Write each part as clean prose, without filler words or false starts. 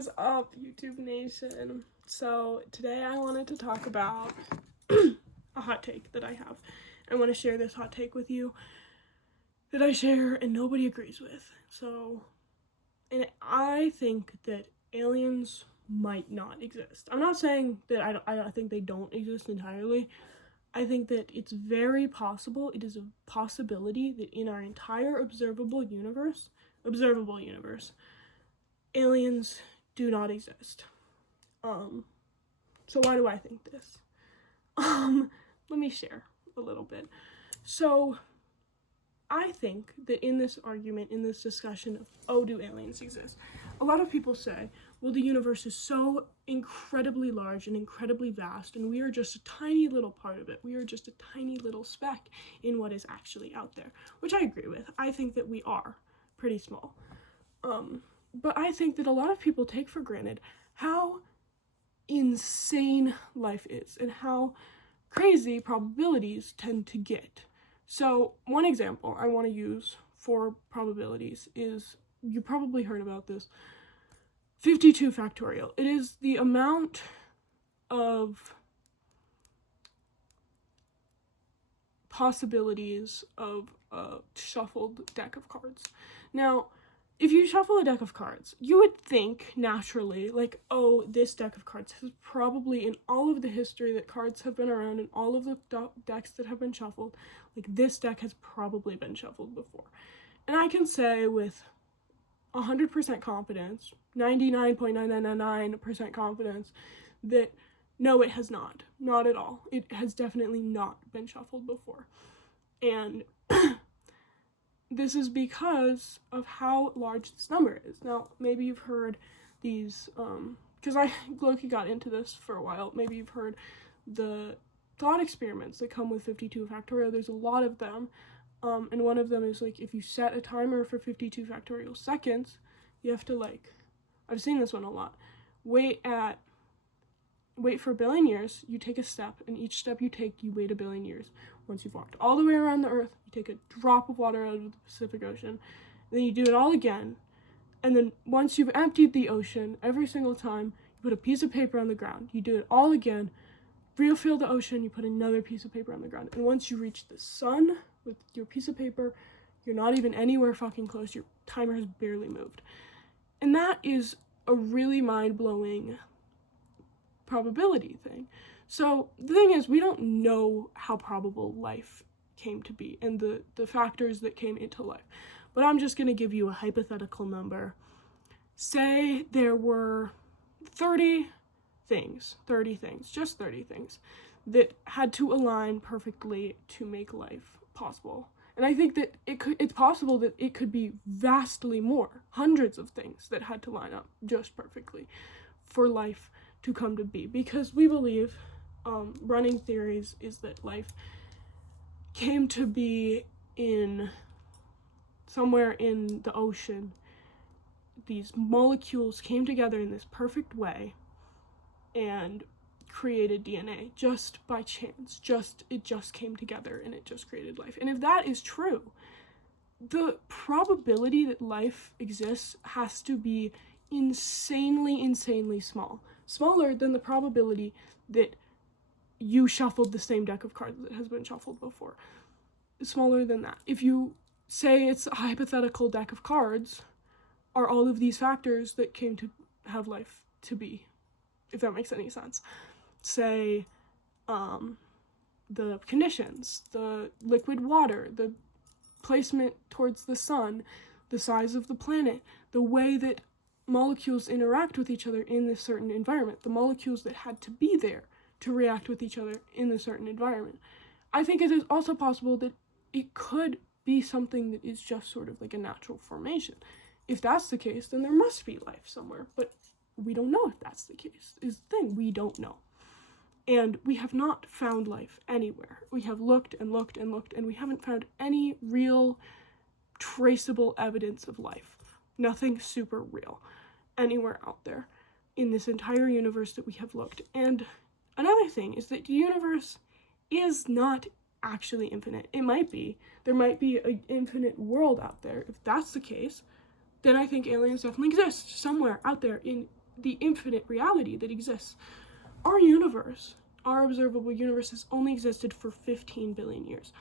is up, YouTube Nation? So today I wanted to talk about a hot take that I have. I want to share this hot take with you that I share and nobody agrees with. And I think that aliens might not exist. I'm not saying that I think they don't exist entirely. I think that it's very possible, it is a possibility that in our entire observable universe, aliens do not exist. So why do I think this? Let me share a little bit. So I think that in this argument, in this discussion of, oh, do aliens exist? A lot of people say, well, the universe is so incredibly large and incredibly vast, and we are just a tiny little part of it. We are just a tiny little speck in what is actually out there, which I agree with. I think that we are pretty small. But I think that a lot of people take for granted how insane life is and how crazy probabilities tend to get. So one example I want to use for probabilities is, you probably heard about this, 52 factorial. It is the amount of possibilities of a shuffled deck of cards. Now, if you shuffle a deck of cards, you would think naturally, like, oh, this deck of cards has probably, in all of the history that cards have been around and all of the decks that have been shuffled, like, this deck has probably been shuffled before. And I can say with 100% confidence, 99.9999% confidence, that no, it has not. Not at all. It has definitely not been shuffled before. And this is because of how large this number is. Now, maybe you've heard these, because Loki got into this for a while, maybe you've heard the thought experiments that come with 52 factorial. There's a lot of them, and one of them is, like, if you set a timer for 52 factorial seconds, you have to, like, I've seen this one a lot, wait for a billion years, you take a step, and each step you take, you wait a billion years. Once you've walked all the way around the earth, you take a drop of water out of the Pacific Ocean, then you do it all again, and then once you've emptied the ocean, every single time, you put a piece of paper on the ground. You do it all again, refill the ocean, you put another piece of paper on the ground, and once you reach the sun with your piece of paper, you're not even anywhere fucking close, your timer has barely moved. And that is a really mind-blowing probability thing. So the thing is, we don't know how probable life came to be and the factors that came into life. But I'm just going to give you a hypothetical number. Say there were 30 things, just 30 things, that had to align perfectly to make life possible. And I think that it's possible that it could be vastly more, hundreds of things that had to line up just perfectly for life to come to be. Because we believe, running theories is that life came to be in somewhere in the ocean. These molecules came together in this perfect way and created DNA just by chance. It just came together and it just created life. And if that is true, the probability that life exists has to be insanely small. Smaller than the probability that you shuffled the same deck of cards that has been shuffled before. Smaller than that. If you say it's a hypothetical deck of cards, are all of these factors that came to have life to be, if that makes any sense. Say, the conditions, the liquid water, the placement towards the sun, the size of the planet, the way that molecules interact with each other in this certain environment, the molecules that had to be there to react with each other in a certain environment. I think it is also possible that it could be something that is just sort of like a natural formation. If that's the case, then there must be life somewhere, but we don't know if that's the case, is the thing. We don't know. And we have not found life anywhere. We have looked and looked and looked, and we haven't found any real traceable evidence of life. Nothing super real anywhere out there in this entire universe that we have looked. And another thing is that the universe is not actually infinite. It might be. There might be an infinite world out there. If that's the case, then I think aliens definitely exist somewhere out there in the infinite reality that exists. Our universe, our observable universe, has only existed for 15 billion years.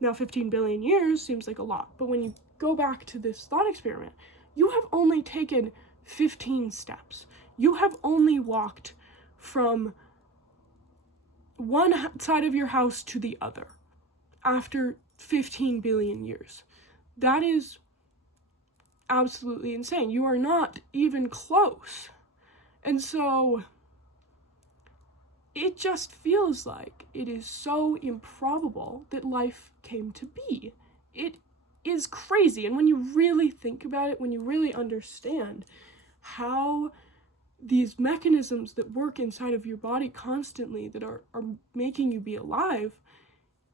Now, 15 billion years seems like a lot, but when you go back to this thought experiment, you have only taken 15 steps. You have only walked from one side of your house to the other after 15 billion years. That is absolutely insane. You are not even close. And so it just feels like it is so improbable that life came to be. It is crazy. And when you really think about it, when you really understand how these mechanisms that work inside of your body constantly that are making you be alive,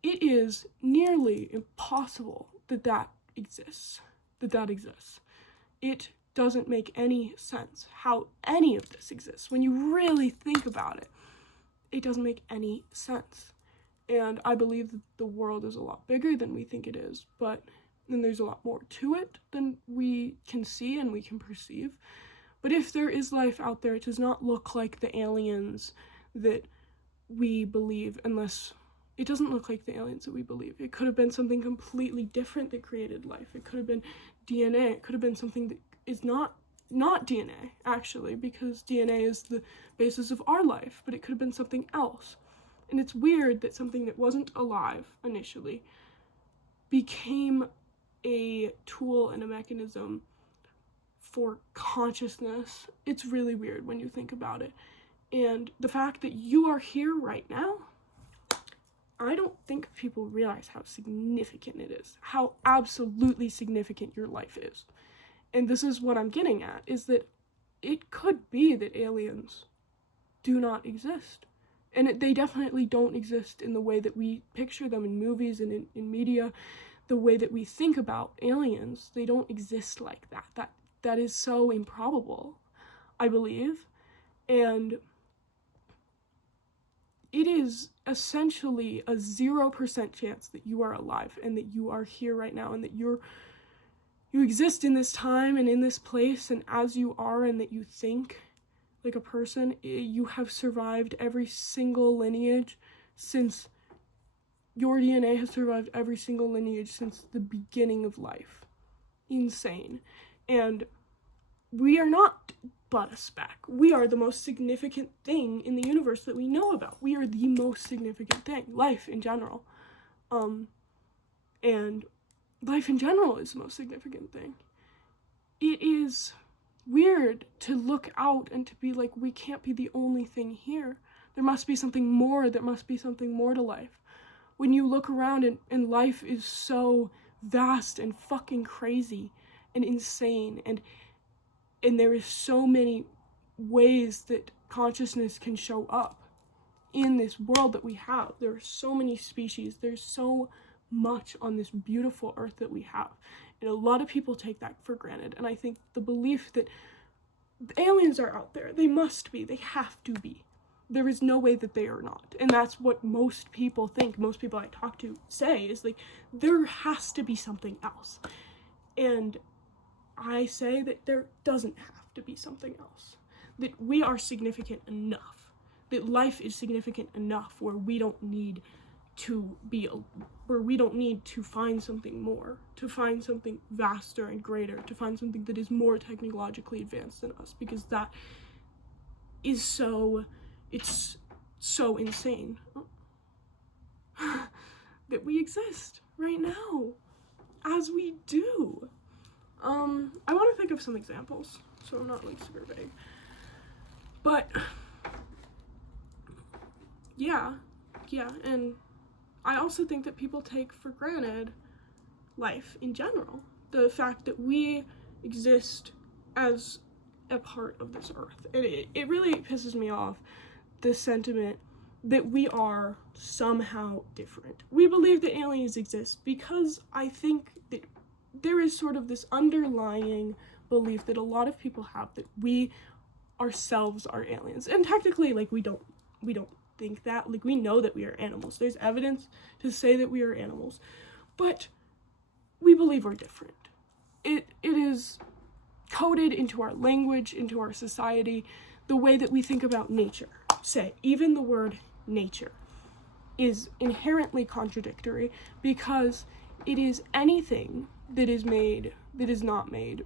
it is nearly impossible that exists. It doesn't make any sense how any of this exists. When you really think about it, it doesn't make any sense. And I believe that the world is a lot bigger than we think it is, but then there's a lot more to it than we can see and we can perceive. But if there is life out there, it does not look like the aliens that we believe, unless it doesn't look like the aliens that we believe. It could have been something completely different that created life. It could have been DNA. It could have been something that is not DNA, actually, because DNA is the basis of our life, but it could have been something else. And it's weird that something that wasn't alive initially became a tool and a mechanism for consciousness. It's really weird when you think about it. And the fact that you are here right now, I don't think people realize how significant it is, how absolutely significant your life is. And this is what I'm getting at, is that it could be that aliens do not exist. And they definitely don't exist in the way that we picture them in movies and in media. The way that we think about aliens, they don't exist like that. That is so improbable, I believe. And it is essentially a 0% chance that you are alive and that you are here right now and that you exist in this time and in this place, and as you are and that you think like a person, you have survived every single lineage since your DNA has survived every single lineage since the beginning of life. Insane. And we are not but a speck. We are the most significant thing in the universe that we know about. We are the most significant thing. Life in general. And life in general is the most significant thing. It is weird to look out and to be like, we can't be the only thing here. There must be something more. There must be something more to life. When you look around and life is so vast and fucking crazy and insane, and there is so many ways that consciousness can show up in this world that we have. There are so many species. There's so much on this beautiful earth that we have. And a lot of people take that for granted. And I think the belief that aliens are out there, they must be, they have to be. There is no way that they are not. And that's what most people think, most people I talk to say, is like, there has to be something else. And I say that there doesn't have to be something else. That we are significant enough. That life is significant enough where we don't need to find something more, to find something vaster and greater, to find something that is more technologically advanced than us, because that is it's so insane that we exist right now as we do. I want to think of some examples, so I'm not like super vague. But yeah, and I also think that people take for granted life in general. The fact that we exist as a part of this earth. And it really pisses me off, the sentiment that we are somehow different. We believe that aliens exist because I think that there is sort of this underlying belief that a lot of people have that we ourselves are aliens. And technically, like, we don't think that. Like, we know that we are animals. There's evidence to say that we are animals. But we believe we're different. It is coded into our language, into our society, the way that we think about nature. Say, even the word nature is inherently contradictory because it is anything that is not made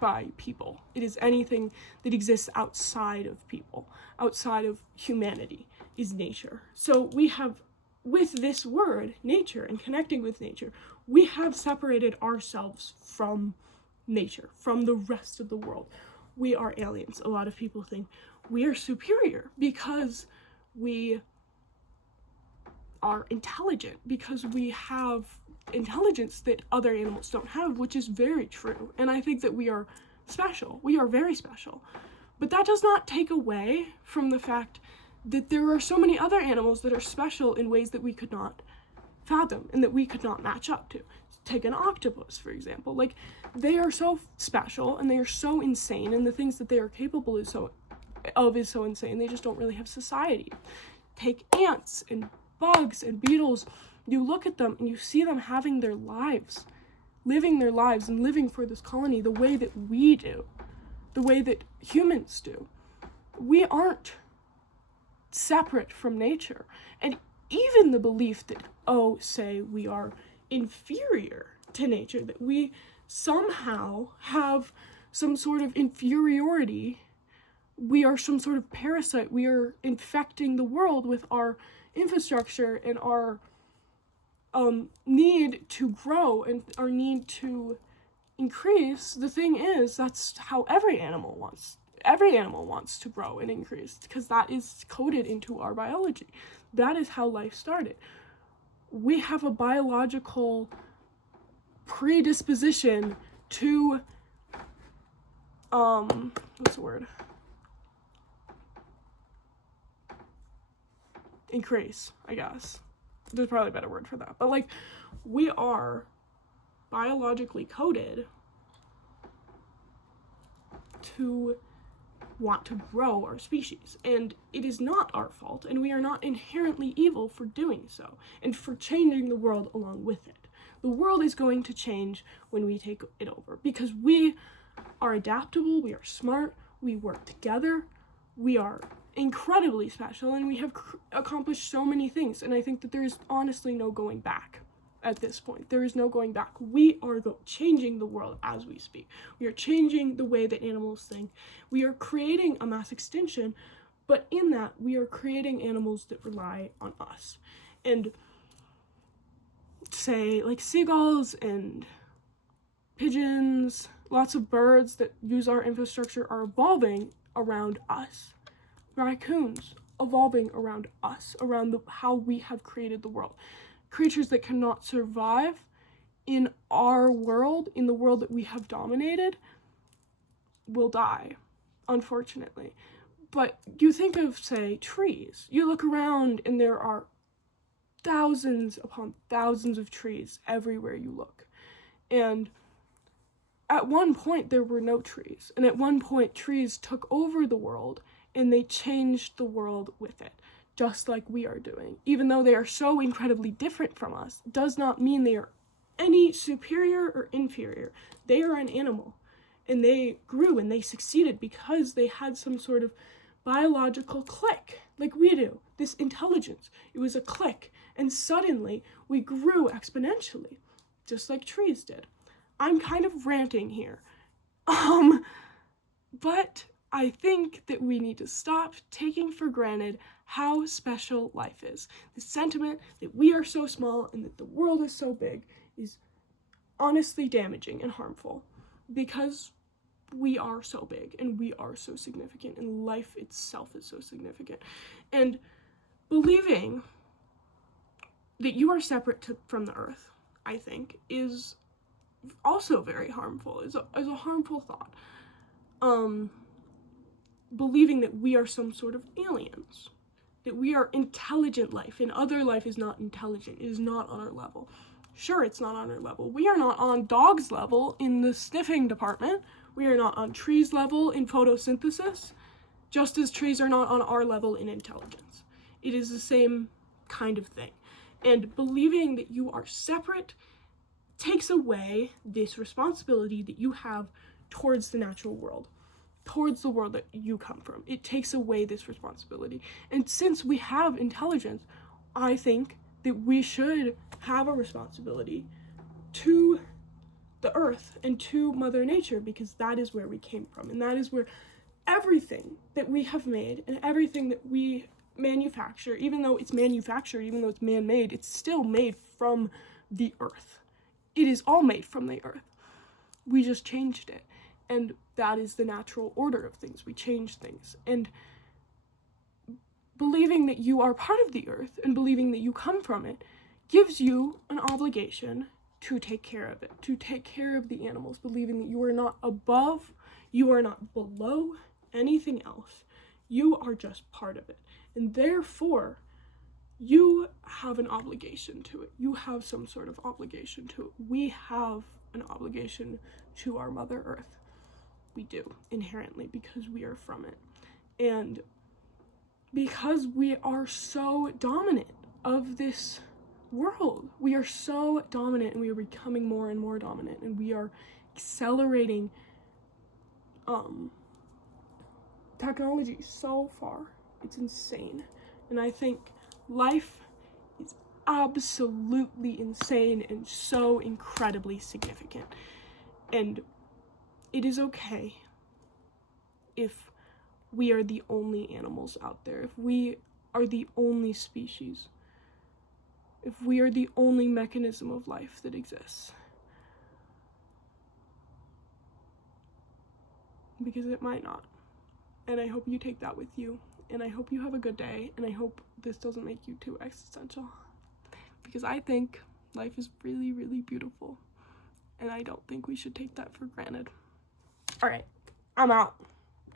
by people. It is anything that exists outside of people, outside of humanity, is nature. So we have, with this word, nature, and connecting with nature, we have separated ourselves from nature, from the rest of the world. We are aliens. A lot of people think we are superior because we are intelligent, because we have intelligence that other animals don't have, which is very true. And I think that we are special. We are very special. But that does not take away from the fact that there are so many other animals that are special in ways that we could not fathom and that we could not match up to. Take an octopus, for example. Like, they are so special and they are so insane, and the things that they are capable is so insane. They just don't really have society. Take ants and bugs and beetles. You look at them and you see them having their lives, living their lives and living for this colony the way that we do, the way that humans do. We aren't separate from nature. And even the belief that, say we are inferior to nature, that we somehow have some sort of inferiority, we are some sort of parasite, we are infecting the world with our infrastructure and our need to grow and our need to increase. The thing is, that's how every animal wants to grow and increase, because that is coded into our biology. That is how life started. We have a biological predisposition to what's the word? Increase, I guess. There's probably a better word for that. But like, we are biologically coded to want to grow our species, and it is not our fault, and we are not inherently evil for doing so and for changing the world along with it. The world is going to change when we take it over, because we are adaptable, we are smart, we work together, we are incredibly special, and we have accomplished so many things, and I think that there is honestly no going back. At this point, there is no going back. We are changing the world as we speak. We are changing the way that animals think. We are creating a mass extinction, but in that, we are creating animals that rely on us. And say, like seagulls and pigeons, lots of birds that use our infrastructure are evolving around us. Raccoons evolving around us, around how we have created the world. Creatures that cannot survive in our world, in the world that we have dominated, will die, unfortunately. But you think of, say, trees. You look around and there are thousands upon thousands of trees everywhere you look. And at one point there were no trees. And at one point trees took over the world and they changed the world with it. Just like we are doing. Even though they are so incredibly different from us, does not mean they are any superior or inferior. They are an animal, and they grew and they succeeded because they had some sort of biological click, like we do. This intelligence, it was a click, and suddenly we grew exponentially, just like trees did. I'm kind of ranting here, but I think that we need to stop taking for granted how special life is. The sentiment that we are so small and that the world is so big is honestly damaging and harmful, because we are so big and we are so significant and life itself is so significant. And believing that you are separate from the earth, I think, is also very harmful, is a harmful thought. Believing that we are some sort of aliens, that we are intelligent life, and other life is not intelligent, it is not on our level. Sure, it's not on our level. We are not on dogs' level in the sniffing department. We are not on trees' level in photosynthesis, just as trees are not on our level in intelligence. It is the same kind of thing. And believing that you are separate takes away this responsibility that you have towards the natural world, towards the world that you come from. It takes away this responsibility. And since we have intelligence, I think that we should have a responsibility to the earth and to Mother Nature, because that is where we came from, and that is where everything that we have made and everything that we manufacture, even though it's manufactured, even though it's man-made, it's still made from the earth. It is all made from the earth. We just changed it. And that is the natural order of things. We change things. And believing that you are part of the earth and believing that you come from it gives you an obligation to take care of it, to take care of the animals, believing that you are not above, you are not below anything else. You are just part of it. And therefore, you have an obligation to it. You have some sort of obligation to it. We have an obligation to our Mother Earth. We do, inherently, because we are from it. And because we are so dominant of this world, we are so dominant, and we are becoming more and more dominant, and we are accelerating technology so far. It's insane. And I think life is absolutely insane and so incredibly significant. And it is okay if we are the only animals out there, if we are the only species, if we are the only mechanism of life that exists. Because it might not. And I hope you take that with you. And I hope you have a good day. And I hope this doesn't make you too existential. Because I think life is really, really beautiful. And I don't think we should take that for granted. All right, I'm out.